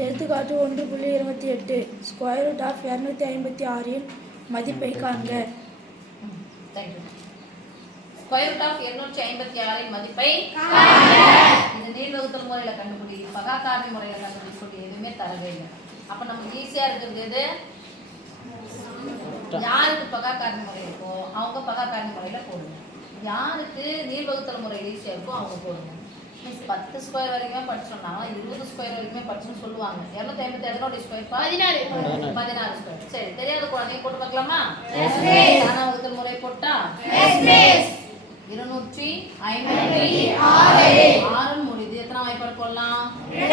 எடுத்துக்காட்டு 1.28 square root of 256 இன் மதிப்பை காண்க. ஸ்கொயர் ரூட் ஆஃப் 256 இன் மதிப்பை இந்த நீள்வகுத்தல் முறையில் கண்டுபிடி, பகாக்காரணி முறையில் கண்டுபிடிக்கூடிய எதுவுமே தரவே இல்லை. அப்போ நமக்கு ஈஸியாக இருக்கிறது எது? யாருக்கு பகாக்காரணி முறை இருக்கோ அவங்க பகாக்காரணி முறையில் போடுங்க. யாருக்கு நீள்வகுத்தல் முறை ஈஸியாக இருக்கோ அவங்க போடுங்க. 10 ஸ்கொயர் வரைக்குமே படிச்சோம்னா 20 ஸ்கொயர் வரைக்குமே படிச்சுன்னு சொல்லுவாங்க. 257 ஸ்கொயர் 16 ஸ்கொயர். சரி, தெரியாத குழந்தைங்க போட்டு பார்க்கலாமா? வகுத்தல் முறை போட்டா 256 முடியுது. எத்தனை வாய்ப்பாடு போடலாம்? 2 முடியுது.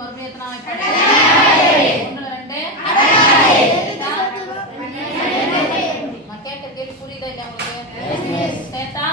மறுபடியும் எத்தனை வாய்ப்பாடு? 1 2 கேட்க கேள்வி புரியுதா இல்லையா உங்களுக்கு? சேர்த்தா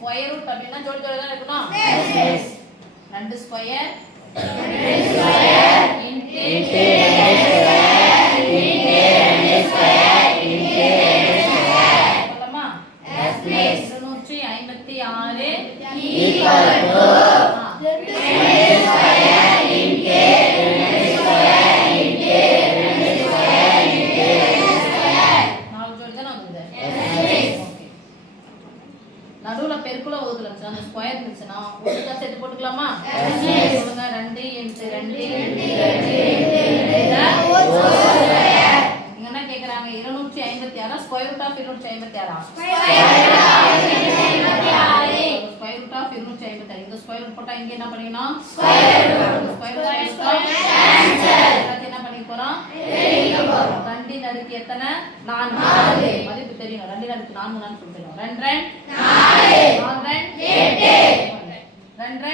ஸ்கொயர் ரூட் அப்படின்னா ஜோடி ஜோடி தான் இருக்கணும். 2 ஸ்கொயர் இன்டு 2 ஸ்கொயர் போலாமா? 256 equal to 2 square into 2 square into 2 square into 2 square. 4 ஜோடி தான் வந்துது. நடுவுல பெருக்குல வகுத்துல இருந்துச்சு, அந்த ஸ்கொயர் இருந்துச்சுன்னா ஒட்டுக்கா சேர்த்து போட்டுக்கலாமா? சொல்லுங்க. 2 இன்டு 2 இன்டு 2 இங்க என்ன கேக்குறாங்க? 256 square root of 256 square root of 256. இந்த ஸ்கொயர் ரூட் போட்டா இங்க என்ன பண்ணிக்கணும்? ஸ்கொயர் ரூட் என்ன பண்ணிக்க போறோம்? 2 நடுக்கு எத்தனை? 4. மதிப்பு தெரியும். 2 நடுக்கு 4 நான் சொல்றேன். 2 2 4 4 2 8 2 2 4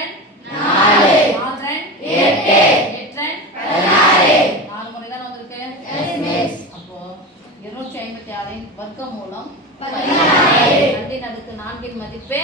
4 2 8 8 2 4 முறை தான் வந்திருக்கு. அப்போ 256 வர்க்க மூலம் 2 நடுக்கு 4 இன் மதிப்பு